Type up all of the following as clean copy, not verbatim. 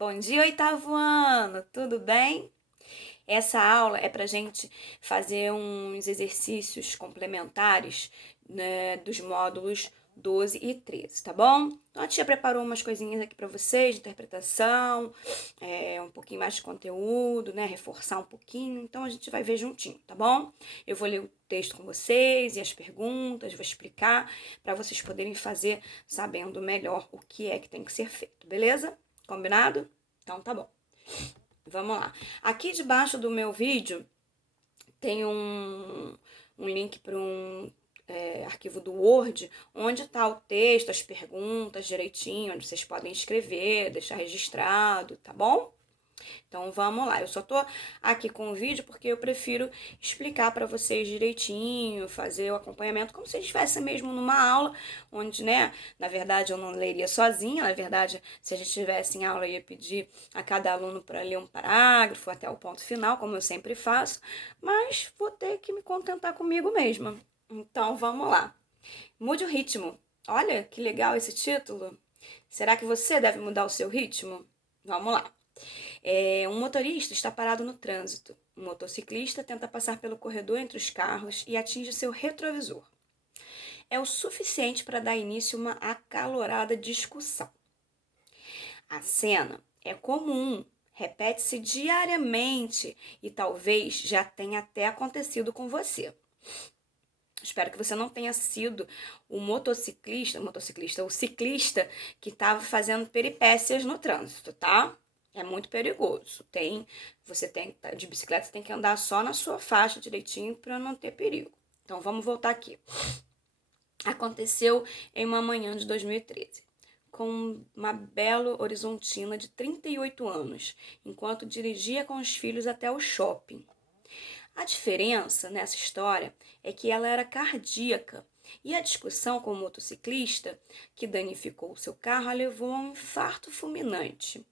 Bom dia, oitavo ano, tudo bem? Essa aula é para gente fazer uns exercícios complementares, né, dos módulos 12 e 13, tá bom? Então a tia preparou umas coisinhas aqui para vocês, de interpretação, um pouquinho mais de conteúdo, né? Reforçar um pouquinho. Então a gente vai ver juntinho, tá bom? Eu vou ler o texto com vocês e as perguntas, vou explicar para vocês poderem fazer sabendo melhor o que é que tem que ser feito, beleza? Combinado? Então tá bom. Vamos lá. Aqui debaixo do meu vídeo tem um link para um arquivo do Word, onde está o texto, as perguntas direitinho, onde vocês podem escrever, deixar registrado, tá bom? Então vamos lá, eu só tô aqui com o vídeo porque eu prefiro explicar para vocês direitinho, fazer o acompanhamento como se estivesse mesmo numa aula, onde, né, na verdade eu não leria sozinha, na verdade, se a gente estivesse em aula eu ia pedir a cada aluno para ler um parágrafo até o ponto final, como eu sempre faço, mas vou ter que me contentar comigo mesma. Então vamos lá. Mude o ritmo. Olha que legal esse título. Será que você deve mudar o seu ritmo? Vamos lá. Um motorista está parado no trânsito. Um motociclista tenta passar pelo corredor entre os carros e atinge seu retrovisor. É o suficiente para dar início a uma acalorada discussão. A cena é comum, repete-se diariamente e talvez já tenha até acontecido com você. Espero que você não tenha sido o ciclista que estava fazendo peripécias no trânsito, tá? É muito perigoso. De bicicleta você tem que andar só na sua faixa direitinho para não ter perigo. Então vamos voltar aqui. Aconteceu em uma manhã de 2013, com uma bela horizontina de 38 anos, enquanto dirigia com os filhos até o shopping. A diferença nessa história é que ela era cardíaca e a discussão com o motociclista que danificou seu carro a levou a um infarto fulminante.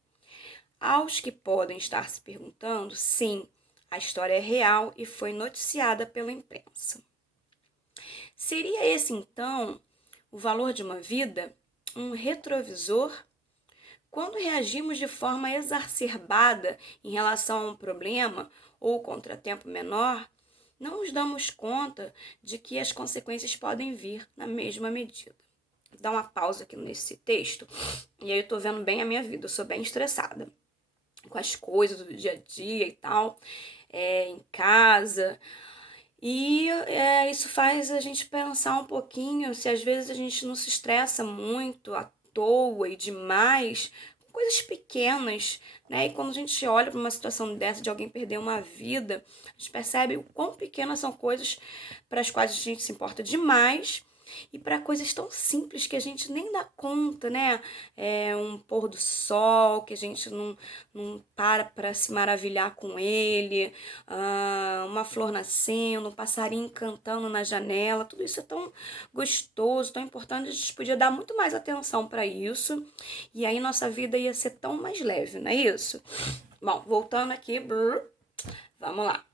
Aos que podem estar se perguntando, sim, a história é real e foi noticiada pela imprensa. Seria esse então o valor de uma vida? Um retrovisor? Quando reagimos de forma exacerbada em relação a um problema ou contratempo menor, não nos damos conta de que as consequências podem vir na mesma medida. Vou dar uma pausa aqui nesse texto, e aí eu tô vendo bem a minha vida, eu sou bem estressada com as coisas do dia a dia e tal, em casa, e isso faz a gente pensar um pouquinho se às vezes a gente não se estressa muito à toa e demais com coisas pequenas, né? E quando a gente olha para uma situação dessa de alguém perder uma vida, a gente percebe o quão pequenas são coisas para as quais a gente se importa demais e para coisas tão simples que a gente nem dá conta, né? Um pôr do sol que a gente não para se maravilhar com ele, uma flor nascendo, um passarinho cantando na janela, tudo isso é tão gostoso, tão importante, a gente podia dar muito mais atenção para isso, e aí nossa vida ia ser tão mais leve, não é isso? Bom, voltando aqui, vamos lá.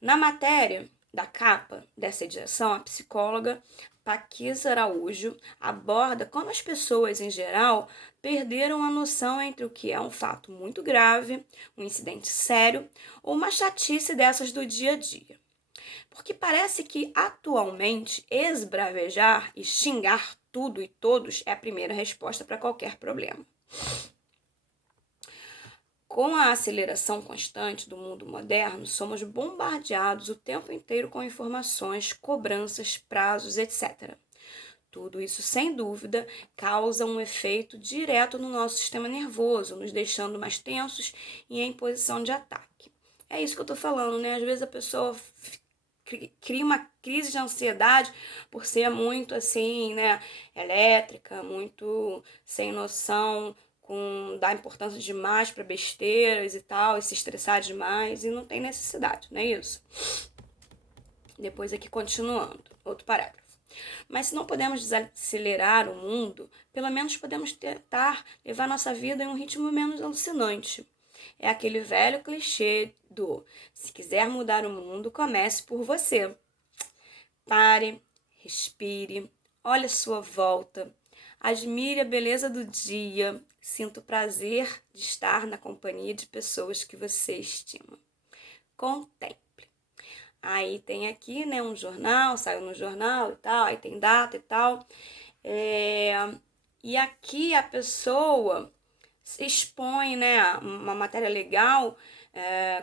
Na matéria da capa dessa edição, a psicóloga Paquisa Araújo aborda como as pessoas, em geral, perderam a noção entre o que é um fato muito grave, um incidente sério ou uma chatice dessas do dia a dia. Porque parece que, atualmente, esbravejar e xingar tudo e todos é a primeira resposta para qualquer problema. Com a aceleração constante do mundo moderno, somos bombardeados o tempo inteiro com informações, cobranças, prazos, etc. Tudo isso, sem dúvida, causa um efeito direto no nosso sistema nervoso, nos deixando mais tensos e em posição de ataque. É isso que eu tô falando, né? Às vezes a pessoa cria uma crise de ansiedade por ser muito assim, né, elétrica, muito sem noção, dar importância demais para besteiras e tal, e se estressar demais, e não tem necessidade, não é isso? Depois aqui continuando, outro parágrafo. Mas se não podemos desacelerar o mundo, pelo menos podemos tentar levar nossa vida em um ritmo menos alucinante. É aquele velho clichê do se quiser mudar o mundo, comece por você. Pare, respire, olhe à sua volta. Admire a beleza do dia. Sinto o prazer de estar na companhia de pessoas que você estima. Contemple. Aí tem aqui, né, um jornal, saiu no jornal e tal, aí tem data e tal. E aqui a pessoa se expõe, né, uma matéria legal,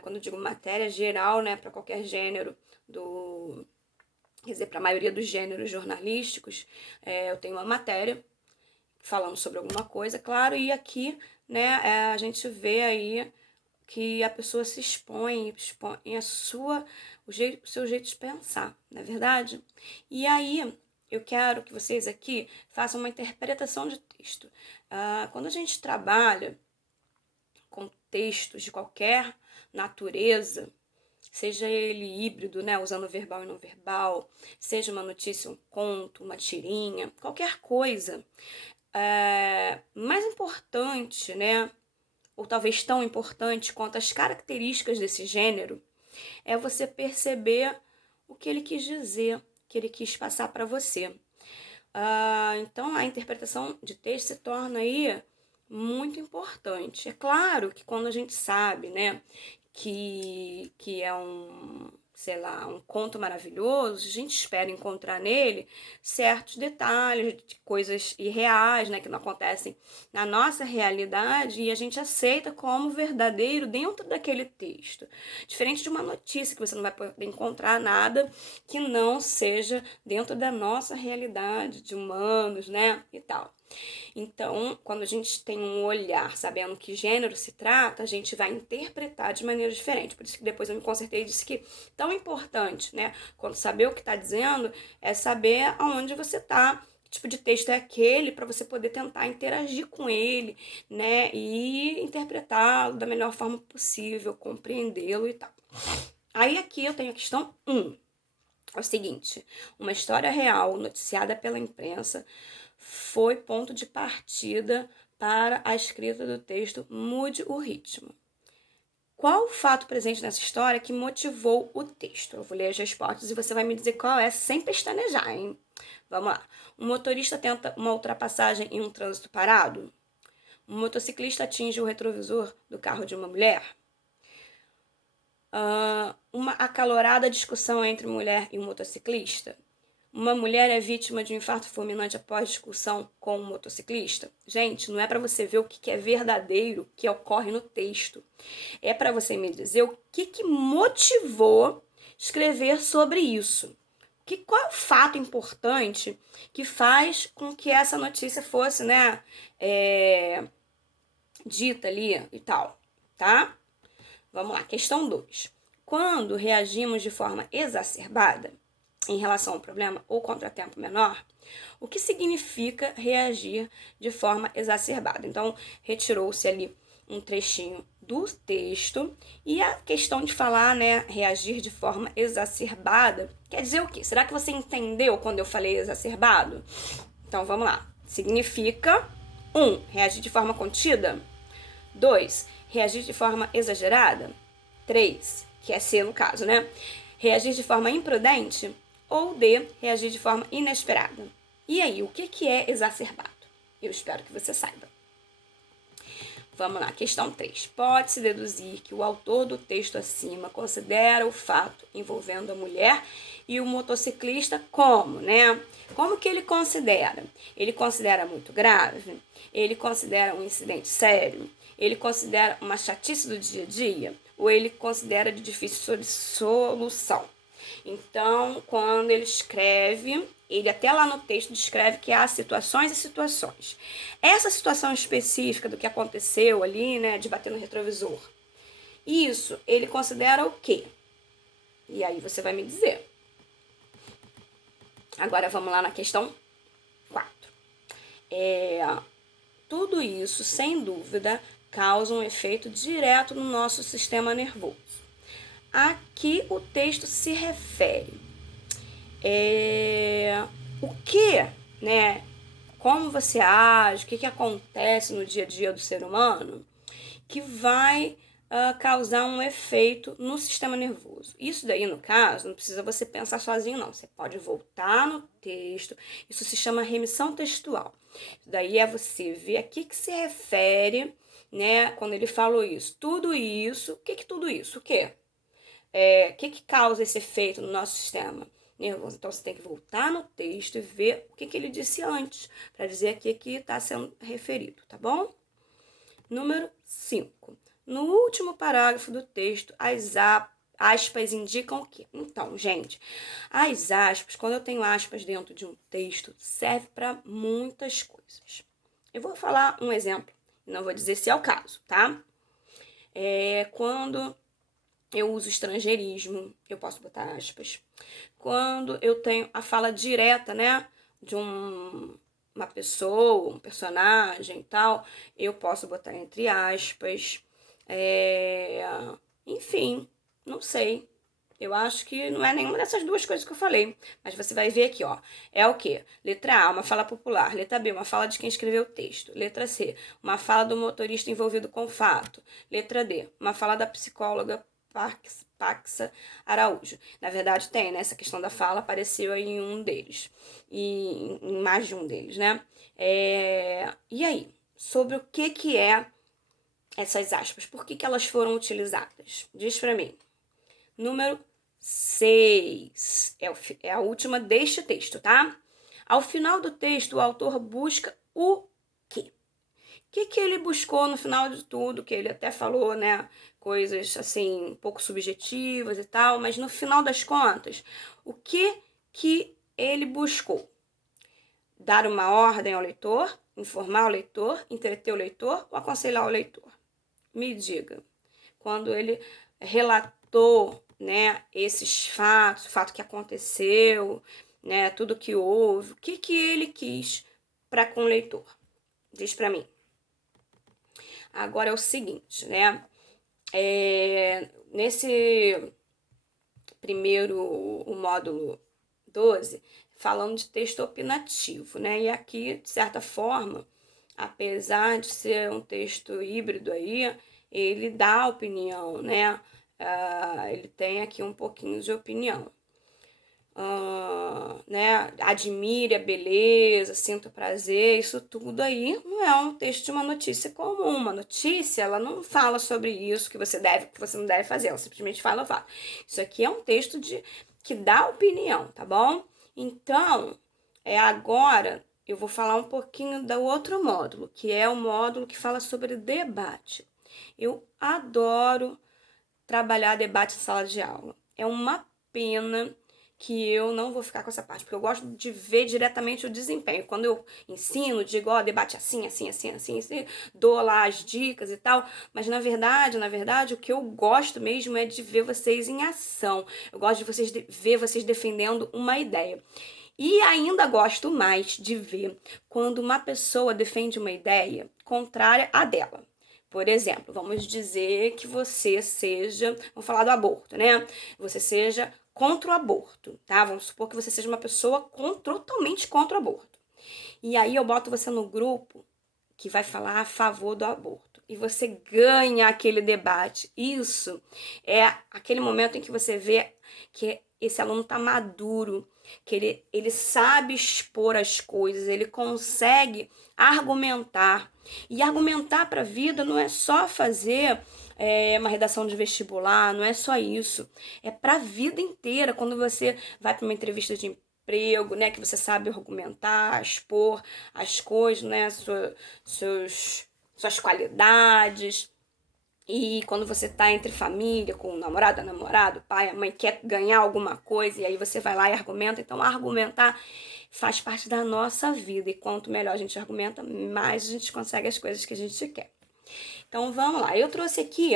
quando eu digo matéria geral, né, para qualquer gênero quer dizer, para a maioria dos gêneros jornalísticos, eu tenho uma matéria falando sobre alguma coisa, claro, e aqui, né, a gente vê aí que a pessoa se expõe o seu jeito de pensar, não é verdade? E aí, eu quero que vocês aqui façam uma interpretação de texto. Quando a gente trabalha com textos de qualquer natureza, seja ele híbrido, né, usando verbal e não verbal, seja uma notícia, um conto, uma tirinha, qualquer coisa, mais importante, né, ou talvez tão importante quanto as características desse gênero, é você perceber o que ele quis dizer, o que ele quis passar para você. Então, a interpretação de texto se torna aí muito importante. É claro que quando a gente sabe, né, que é sei lá, um conto maravilhoso, a gente espera encontrar nele certos detalhes de coisas irreais, né, que não acontecem na nossa realidade e a gente aceita como verdadeiro dentro daquele texto. Diferente de uma notícia que você não vai poder encontrar nada que não seja dentro da nossa realidade de humanos, né, e tal. Então, quando a gente tem um olhar sabendo que gênero se trata, a gente vai interpretar de maneira diferente. Por isso que depois eu me consertei e disse que tão importante, né? Quando saber o que está dizendo, é saber aonde você está, que tipo de texto é aquele, para você poder tentar interagir com ele, né? E interpretá-lo da melhor forma possível, compreendê-lo e tal. Aí aqui eu tenho a questão 1. É o seguinte, uma história real noticiada pela imprensa foi ponto de partida para a escrita do texto Mude o ritmo. Qual o fato presente nessa história que motivou o texto? Eu vou ler as respostas e você vai me dizer qual é, sem pestanejar, hein? Vamos lá. Um motorista tenta uma ultrapassagem em um trânsito parado? Um motociclista atinge o retrovisor do carro de uma mulher? Uma acalorada discussão entre mulher e um motociclista? Uma mulher é vítima de um infarto fulminante após discussão com um motociclista? Gente, não é para você ver o que é verdadeiro que ocorre no texto. É para você me dizer o que motivou escrever sobre isso. Qual é o fato importante que faz com que essa notícia fosse, né, dita ali e tal, tá? Vamos lá, questão 2. Quando reagimos de forma exacerbada em relação a um problema ou contratempo menor, o que significa reagir de forma exacerbada? Então, retirou-se ali um trechinho do texto e a questão de falar, né, reagir de forma exacerbada, quer dizer o quê? Será que você entendeu quando eu falei exacerbado? Então, vamos lá. Significa 1. Reagir de forma contida. 2. Reagir de forma exagerada. 3. Que é C no caso, né? Reagir de forma imprudente. Ou D. Reagir de forma inesperada. E aí, o que é exacerbado? Eu espero que você saiba. Vamos lá, questão 3. Pode-se deduzir que o autor do texto acima considera o fato envolvendo a mulher e o motociclista como, né? Como que ele considera? Ele considera muito grave? Ele considera um incidente sério? Ele considera uma chatice do dia a dia? Ou ele considera de difícil solução? Então, quando ele escreve, ele até lá no texto descreve que há situações e situações. Essa situação específica do que aconteceu ali, né, de bater no retrovisor, isso ele considera o quê? E aí você vai me dizer. Agora vamos lá na questão 4. Tudo isso, sem dúvida, causa um efeito direto no nosso sistema nervoso. A que o texto se refere? O que, né? Como você age, o que acontece no dia a dia do ser humano que vai causar um efeito no sistema nervoso. Isso daí, no caso, não precisa você pensar sozinho, não. Você pode voltar no texto. Isso se chama remissão textual. Isso daí é você ver a que se refere, né, quando ele falou isso. Tudo isso, o que tudo isso? O quê? O que causa esse efeito no nosso sistema nervoso? Então, você tem que voltar no texto e ver o que ele disse antes, para dizer aqui que está sendo referido, tá bom? Número 5. No último parágrafo do texto, as aspas indicam o quê? Então, gente, as aspas, quando eu tenho aspas dentro de um texto, serve para muitas coisas. Eu vou falar um exemplo, não vou dizer se é o caso, tá? Quando eu uso estrangeirismo, eu posso botar aspas. Quando eu tenho a fala direta, né, de uma pessoa, um personagem e tal, eu posso botar entre aspas. Enfim, não sei. Eu acho que não é nenhuma dessas duas coisas que eu falei. Mas você vai ver aqui, ó. É o quê? Letra A, uma fala popular. Letra B, uma fala de quem escreveu o texto. Letra C, uma fala do motorista envolvido com o fato. Letra D, uma fala da psicóloga Paxa Araújo. Na verdade, tem, né? Essa questão da fala apareceu aí em um deles. E em mais de um deles, né? E aí? Sobre o que é essas aspas? Por que elas foram utilizadas? Diz pra mim. Número 6. É a última deste texto, tá? Ao final do texto, o autor busca o quê? O que ele buscou no final de tudo? Que ele até falou, né? Coisas assim, um pouco subjetivas e tal, mas no final das contas, o que ele buscou? Dar uma ordem ao leitor, informar o leitor, entreter o leitor ou aconselhar o leitor? Me diga. Quando ele relatou, né, esses fatos, o fato que aconteceu, né, tudo que houve, o que ele quis para com o leitor? Diz para mim. Agora é o seguinte, né? Nesse primeiro, o módulo 12, falando de texto opinativo, né? E aqui, de certa forma, apesar de ser um texto híbrido aí, ele dá opinião, né? Ele tem aqui um pouquinho de opinião. Né? Admire a beleza, sinta prazer, isso tudo aí não é um texto de uma notícia comum. Uma notícia, ela não fala sobre isso que você deve, que você não deve fazer, ela simplesmente fala o fato. Isso aqui é um texto que dá opinião, tá bom? Então, agora eu vou falar um pouquinho do outro módulo, que é o módulo que fala sobre debate. Eu adoro trabalhar debate em sala de aula. É uma pena que eu não vou ficar com essa parte, porque eu gosto de ver diretamente o desempenho. Quando eu ensino, digo, ó, debate assim, dou lá as dicas e tal, mas na verdade, o que eu gosto mesmo é de ver vocês em ação. Eu gosto de ver vocês defendendo uma ideia. E ainda gosto mais de ver quando uma pessoa defende uma ideia contrária à dela. Por exemplo, vamos dizer que você seja, vamos falar do aborto, né? Você seja contra o aborto, tá? Vamos supor que você seja uma pessoa totalmente contra o aborto. E aí eu boto você no grupo que vai falar a favor do aborto. E você ganha aquele debate. Isso é aquele momento em que você vê que esse aluno está maduro, que ele sabe expor as coisas, ele consegue argumentar. E argumentar para a vida não é só fazer uma redação de vestibular, não é só isso. É para a vida inteira. Quando você vai para uma entrevista de emprego, né, que você sabe argumentar, expor as coisas, né, suas qualidades. E quando você tá entre família, com o namorado, a namorada, o pai, a mãe, quer ganhar alguma coisa, e aí você vai lá e argumenta. Então, argumentar faz parte da nossa vida. E quanto melhor a gente argumenta, mais a gente consegue as coisas que a gente quer. Então, vamos lá. Eu trouxe aqui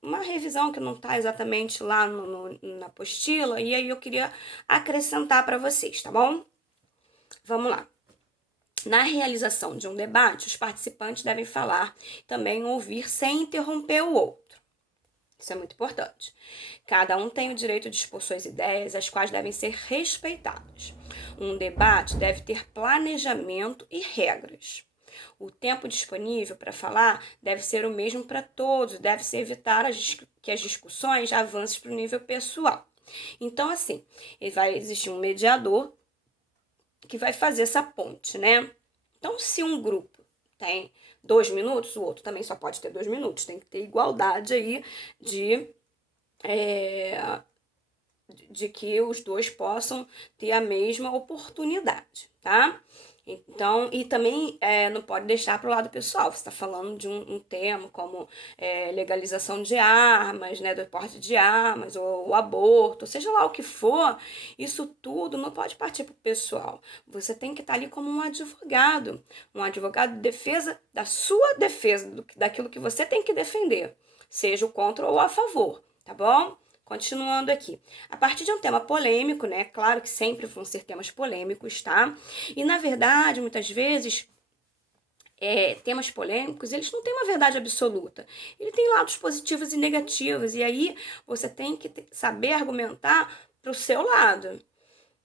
uma revisão que não está exatamente lá na apostila, e aí eu queria acrescentar para vocês, tá bom? Vamos lá. Na realização de um debate, os participantes devem falar, também ouvir sem interromper o outro. Isso é muito importante. Cada um tem o direito de expor suas ideias, as quais devem ser respeitadas. Um debate deve ter planejamento e regras. O tempo disponível para falar deve ser o mesmo para todos, deve-se evitar que as discussões avancem para o nível pessoal. Então, assim, vai existir um mediador que vai fazer essa ponte, né? Então, se um grupo tem 2 minutos, o outro também só pode ter 2 minutos. Tem que ter igualdade aí de que os dois possam ter a mesma oportunidade, tá? Então, e também não pode deixar para o lado pessoal. Você está falando de um tema como legalização de armas, né, do porte de armas, ou o aborto, seja lá o que for, isso tudo não pode partir para o pessoal. Você tem que estar ali como um advogado de defesa da sua defesa, daquilo que você tem que defender, seja o contra ou a favor, tá bom? Continuando aqui. A partir de um tema polêmico, né? Claro que sempre vão ser temas polêmicos, tá? E, na verdade, muitas vezes, temas polêmicos, eles não têm uma verdade absoluta. Ele tem lados positivos e negativos. E aí, você tem que saber argumentar para o seu lado.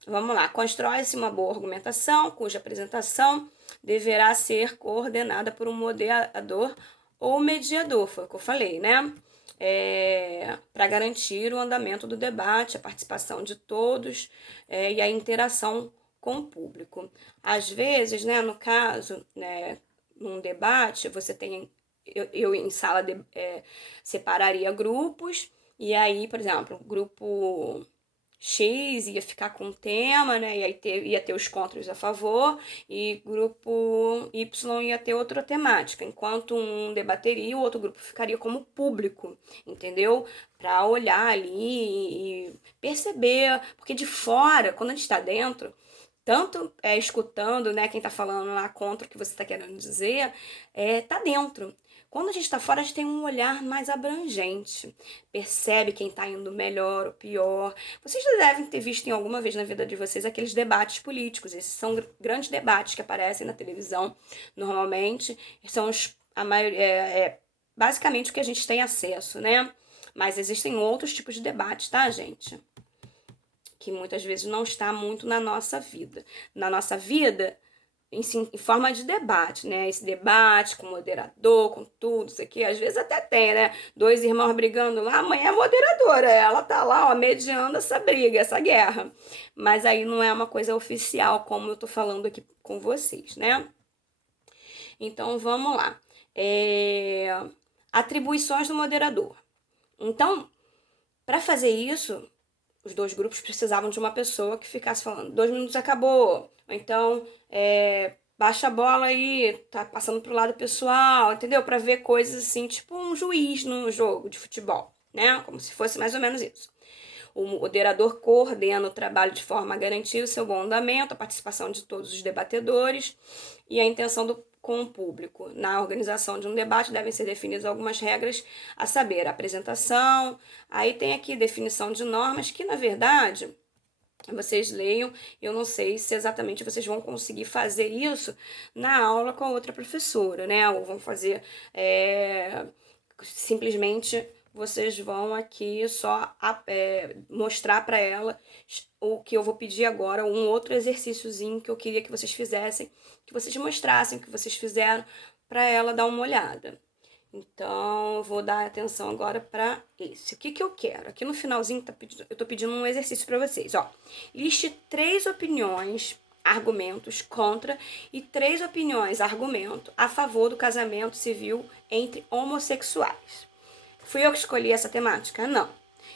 Vamos lá. Constrói-se uma boa argumentação, cuja apresentação deverá ser coordenada por um moderador ou mediador. Foi o que eu falei, né? Para garantir o andamento do debate, a participação de todos e a interação com o público. Às vezes, né, no caso, né, num debate, você tem. Eu em sala separaria grupos, e aí, por exemplo, o grupo X ia ficar com um tema, né? E aí ia ter os contras a favor, e grupo Y ia ter outra temática. Enquanto um debateria, o outro grupo ficaria como público, entendeu? Para olhar ali e perceber, porque de fora, quando a gente está dentro, tanto escutando, né, quem tá falando lá contra o que você tá querendo dizer, tá dentro. Quando a gente está fora, a gente tem um olhar mais abrangente, percebe quem está indo melhor ou pior. Vocês já devem ter visto em alguma vez na vida de vocês aqueles debates políticos. Esses são grandes debates que aparecem na televisão normalmente. São basicamente o que a gente tem acesso, né? Mas existem outros tipos de debates, tá, gente? Que muitas vezes não está muito na nossa vida. Na nossa vida, em forma de debate, né? Esse debate com moderador, com tudo, isso aqui, às vezes até tem, né? Dois irmãos brigando lá, a mãe é a moderadora, ela tá lá, ó, mediando essa briga, essa guerra. Mas aí não é uma coisa oficial, como eu tô falando aqui com vocês, né? Então, vamos lá. Atribuições do moderador. Então, para fazer isso, os dois grupos precisavam de uma pessoa que ficasse falando 2 minutos acabou, ou então baixa a bola aí, tá passando pro lado pessoal, entendeu? Para ver coisas assim, tipo um juiz no jogo de futebol, né? Como se fosse mais ou menos isso. O moderador coordena o trabalho de forma a garantir o seu bom andamento, a participação de todos os debatedores e a intenção com o público. Na organização de um debate devem ser definidas algumas regras, a saber, a apresentação, aí tem aqui definição de normas, que na verdade vocês leiam, eu não sei se exatamente vocês vão conseguir fazer isso na aula com a outra professora, né? Ou vão fazer simplesmente vocês vão aqui só mostrar para ela o que eu vou pedir agora, um outro exercíciozinho que eu queria que vocês fizessem, que vocês mostrassem o que vocês fizeram para ela dar uma olhada. Então, eu vou dar atenção agora para esse. O que eu quero? Aqui no finalzinho eu tô pedindo um exercício para vocês, ó. Liste 3 opiniões, argumentos contra e 3 opiniões, argumento a favor do casamento civil entre homossexuais. Fui eu que escolhi essa temática? Não.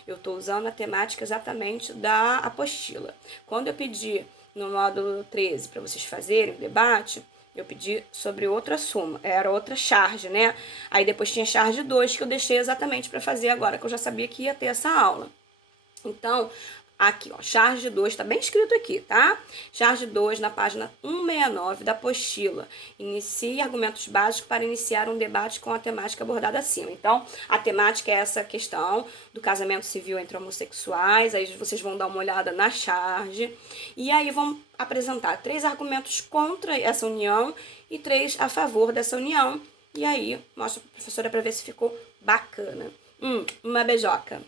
Eu estou usando a temática exatamente da apostila. Quando eu pedi no módulo 13 para vocês fazerem o debate, eu pedi sobre outra suma, era outra charge, né? Aí depois tinha charge 2 que eu deixei exatamente para fazer agora, que eu já sabia que ia ter essa aula. Então, aqui, ó, charge 2, tá bem escrito aqui, tá? Charge 2, na página 169 da apostila. Inicie argumentos básicos para iniciar um debate com a temática abordada acima. Então, a temática é essa questão do casamento civil entre homossexuais. Aí vocês vão dar uma olhada na charge. E aí vão apresentar 3 argumentos contra essa união e 3 a favor dessa união. E aí, mostra pra professora para ver se ficou bacana. Uma beijoca.